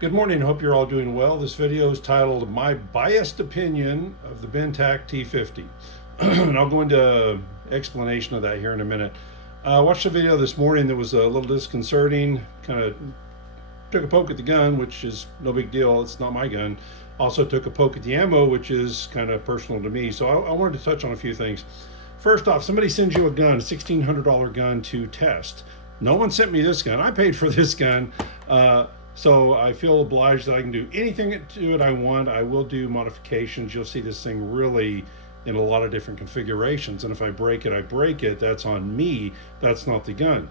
Good morning, I hope you're all doing well. This video is titled My Biased Opinion of the BinTac T50. And I'll go into explanation of that here in a minute. I watched a video this morning that was a little disconcerting, kind of took a poke at the gun, which is no big deal, it's not my gun. Also took a poke at the ammo, which is kind of personal to me. So I wanted to touch on a few things. First off, somebody sends you a gun, a $1,600 gun to test. No one sent me this gun. I paid for this gun. So I feel obliged that I can do anything to it I want. I will do modifications. You'll see this thing really in a lot of different configurations. And if I break it, I break it. That's on me. That's not the gun.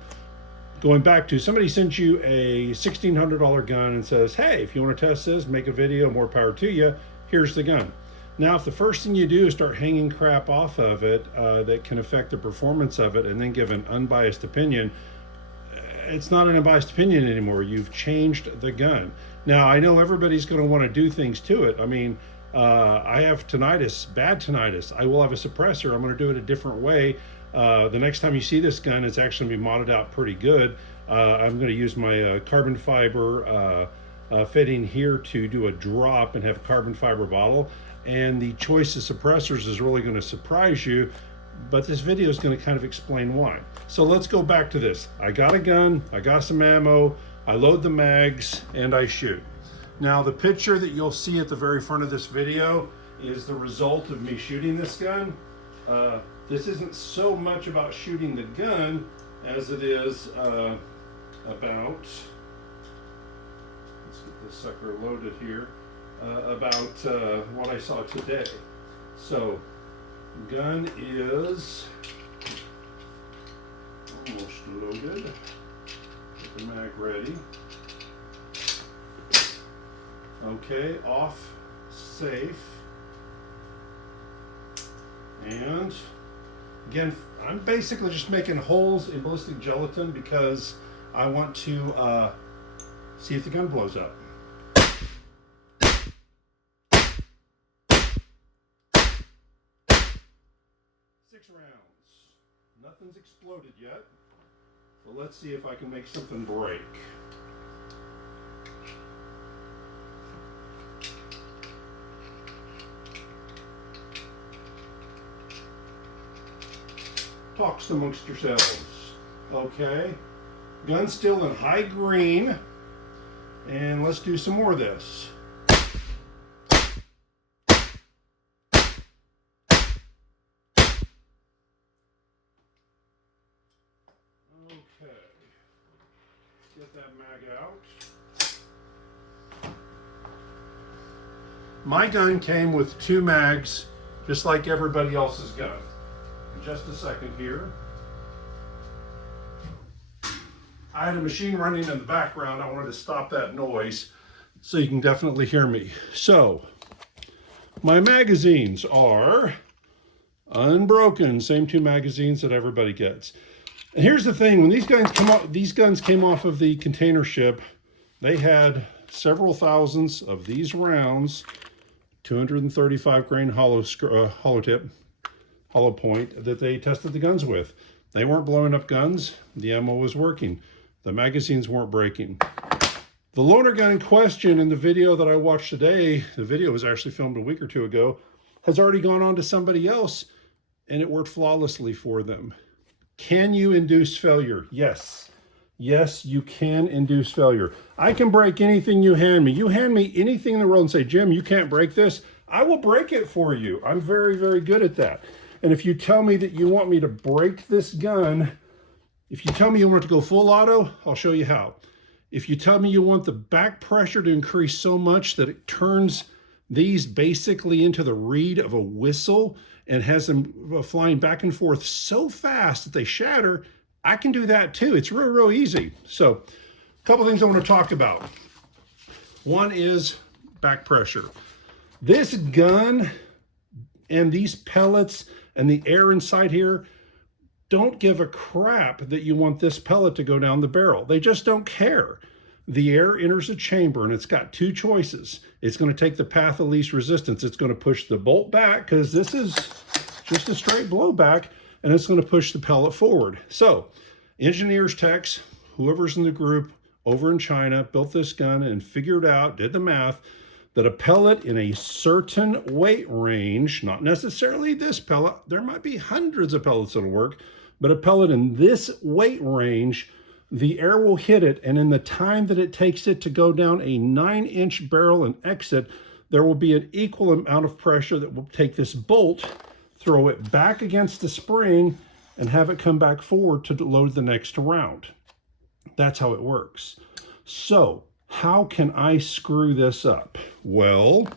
Going back to somebody sent you a $1,600 gun and says, hey, if you want to test this, make a video, more power to you. Here's the gun. Now, if the first thing you do is start hanging crap off of it that can affect the performance of it and then give an unbiased opinion, it's not an unbiased opinion anymore. You've changed the gun. Now, I know everybody's going to want to do things to it. I mean, I have tinnitus, bad tinnitus. I will have a suppressor. I'm going to do it a different way. The next time you see this gun, it's actually going to be modded out pretty good. I'm going to use my carbon fiber fitting here to do a drop and have a carbon fiber bottle. And the choice of suppressors is really going to surprise you. But this video is going to kind of explain why. So let's go back to this. I got a gun, I got some ammo, I load the mags, and I shoot. Now the picture that you'll see at the very front of this video is the result of me shooting this gun. This isn't so much about shooting the gun as it is about, let's get this sucker loaded here, about what I saw today. So, gun is almost loaded. Get the mag ready. Okay, off, safe. And again, I'm basically just making holes in ballistic gelatin because I want to see if the gun blows up. 6 rounds. Nothing's exploded yet, but let's see if I can make something break. Talks amongst yourselves. Okay, gun's still in high green, and let's do some more of this. Okay, get that mag out. My gun came with 2 mags, just like everybody else's gun. In just a second here. I had a machine running in the background. I wanted to stop that noise so you can definitely hear me. So, my magazines are unbroken, same 2 magazines that everybody gets. And here's the thing, when these guns came off of the container ship, they had several thousands of these rounds, 235 grain hollow point that they tested the guns with. They weren't blowing up guns, the ammo was working. The magazines weren't breaking. The loaner gun in question in the video that I watched today, the video was actually filmed a week or 2 ago, has already gone on to somebody else and it worked flawlessly for them. Can you induce failure? Yes. Yes, you can induce failure. I can break anything you hand me. You hand me anything in the world and say, Jim, you can't break this. I will break it for you. I'm very, very good at that. And if you tell me that you want me to break this gun, if you tell me you want it to go full auto, I'll show you how. If you tell me you want the back pressure to increase so much that it turns these basically into the reed of a whistle and has them flying back and forth so fast that they shatter, I can do that too. It's real, real easy. So a couple things I want to talk about. One is back pressure. This gun and these pellets and the air inside here don't give a crap that you want this pellet to go down the barrel. They just don't care. The air enters a chamber and it's got 2 choices. It's going to take the path of least resistance. It's going to push the bolt back because this is just a straight blowback, and it's going to push the pellet forward. So engineers, techs, whoever's in the group, over in China, built this gun and figured out, did the math, that a pellet in a certain weight range, not necessarily this pellet, there might be hundreds of pellets that'll work, but a pellet in this weight range, the air will hit it, and in the time that it takes it to go down a 9-inch barrel and exit, there will be an equal amount of pressure that will take this bolt, throw it back against the spring, and have it come back forward to load the next round. That's how it works. So, how can I screw this up? Well,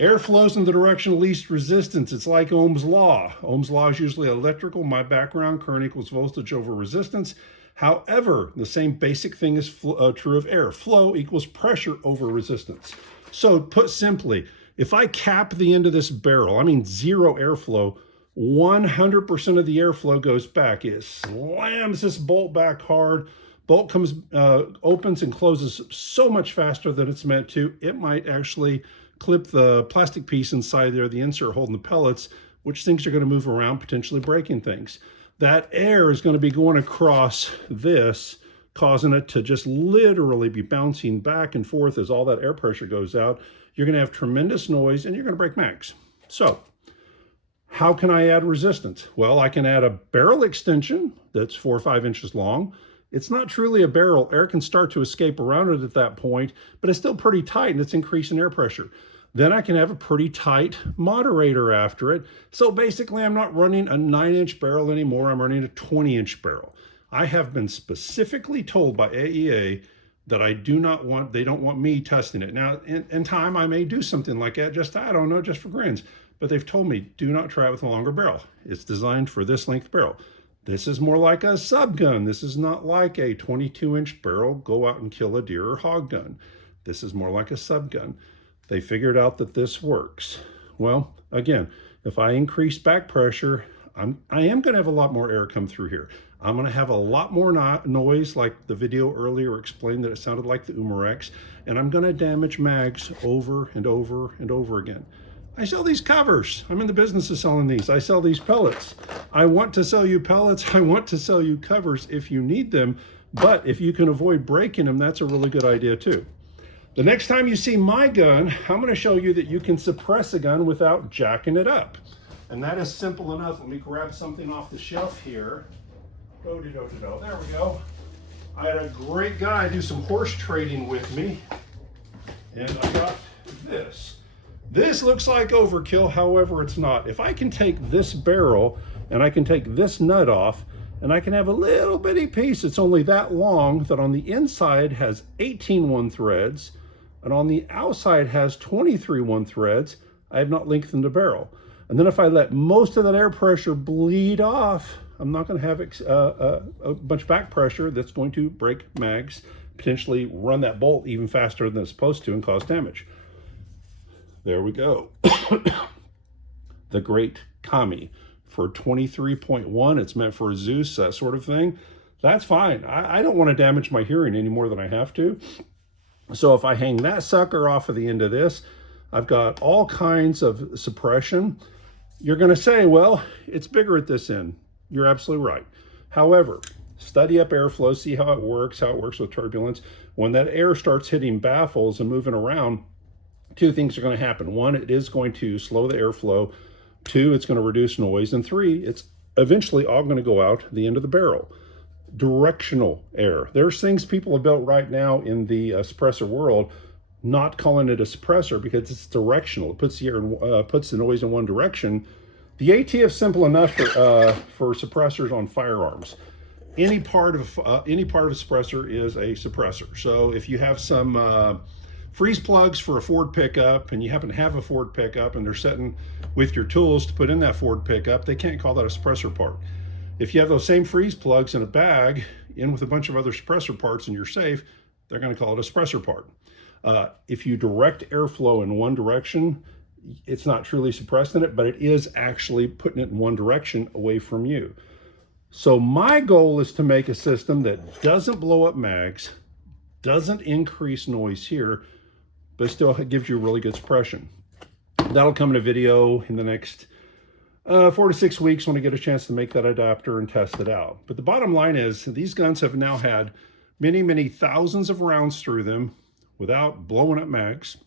air flows in the direction of least resistance. It's like Ohm's law. Ohm's law is usually electrical. My background, current equals voltage over resistance. However, the same basic thing is true of air. Flow equals pressure over resistance. So put simply, if I cap the end of this barrel, I mean zero airflow, 100% of the airflow goes back. It slams this bolt back hard. Bolt comes, opens and closes so much faster than it's meant to. It might actually clip the plastic piece inside there, the insert holding the pellets, which things are going to move around, potentially breaking things. That air is going to be going across this, causing it to just literally be bouncing back and forth as all that air pressure goes out. You're going to have tremendous noise and you're going to break mags. So, how can I add resistance? Well, I can add a barrel extension that's 4 or 5 inches long. It's not truly a barrel. Air can start to escape around it at that point, but it's still pretty tight and it's increasing air pressure. Then I can have a pretty tight moderator after it. So basically I'm not running a 9-inch barrel anymore. I'm running a 20-inch barrel. I have been specifically told by AEA that they don't want me testing it. Now, in time, I may do something like that, I don't know, just for grins. But they've told me, do not try it with a longer barrel. It's designed for this length barrel. This is more like a sub gun. This is not like a 22-inch barrel, go out and kill a deer or hog gun. This is more like a sub gun. They figured out that this works. Well, again, if I increase back pressure, I am going to have a lot more air come through here. I'm going to have a lot more noise, like the video earlier explained that it sounded like the Umarex, and I'm going to damage mags over and over and over again. I sell these covers. I'm in the business of selling these. I sell these pellets. I want to sell you pellets. I want to sell you covers if you need them, but if you can avoid breaking them, that's a really good idea too. The next time you see my gun, I'm going to show you that you can suppress a gun without jacking it up. And that is simple enough. Let me grab something off the shelf here. There we go. I had a great guy do some horse trading with me, and I got this. This looks like overkill, however, it's not. If I can take this barrel and I can take this nut off, and I can have a little bitty piece that's only that long that on the inside has 18 1 threads, and on the outside has 23 1 threads, I have not lengthened the barrel. And then if I let most of that air pressure bleed off, I'm not going to have a bunch of back pressure that's going to break mags, potentially run that bolt even faster than it's supposed to and cause damage. There we go. The Great Kami for 23.1. It's meant for a Zeus, that sort of thing. That's fine. I don't want to damage my hearing any more than I have to. So if I hang that sucker off of the end of this, I've got all kinds of suppression. You're going to say, well, it's bigger at this end. You're absolutely right. However, study up airflow, see how it works with turbulence. When that air starts hitting baffles and moving around, two things are going to happen. One, it is going to slow the airflow. Two, it's going to reduce noise. And three, it's eventually all going to go out the end of the barrel. Directional air. There's things people have built right now in the suppressor world, not calling it a suppressor because it's directional. It puts the air, puts the noise in one direction. The ATF is simple enough for suppressors on firearms. Any part of a suppressor is a suppressor. So if you have some freeze plugs for a Ford pickup and you happen to have a Ford pickup and they're sitting with your tools to put in that Ford pickup, they can't call that a suppressor part. If you have those same freeze plugs in a bag in with a bunch of other suppressor parts and you're safe, they're going to call it a suppressor part. If you direct airflow in one direction, it's not truly suppressing it, but it is actually putting it in one direction away from you. So my goal is to make a system that doesn't blow up mags, doesn't increase noise here, but still gives you really good suppression. That'll come in a video in the next 4 to 6 weeks when I get a chance to make that adapter and test it out. But the bottom line is these guns have now had many, many thousands of rounds through them without blowing up mags.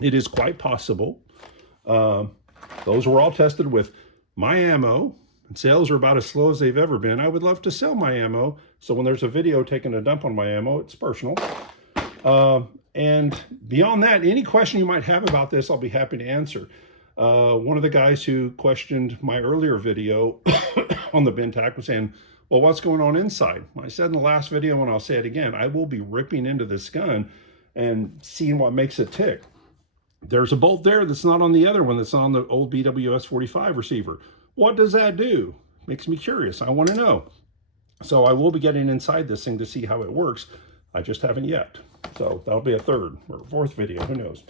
It is quite possible. Those were all tested with my ammo, and sales are about as slow as they've ever been. I would love to sell my ammo, so when there's a video taking a dump on my ammo, it's personal. And beyond that, any question you might have about this, I'll be happy to answer. One of the guys who questioned my earlier video on the BinTac was saying, well, what's going on inside? Well, I said in the last video, and I'll say it again, I will be ripping into this gun and seeing what makes it tick. There's a bolt there that's not on the other one, that's on the old BWS 45 receiver. What does that do? Makes me curious. I want to know. So I will be getting inside this thing to see how it works. I just haven't yet. So that'll be a third or fourth video, who knows.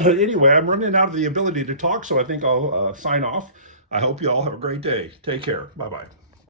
Anyway, I'm running out of the ability to talk, so I think I'll sign off. I hope you all have a great day. Take care. Bye-bye.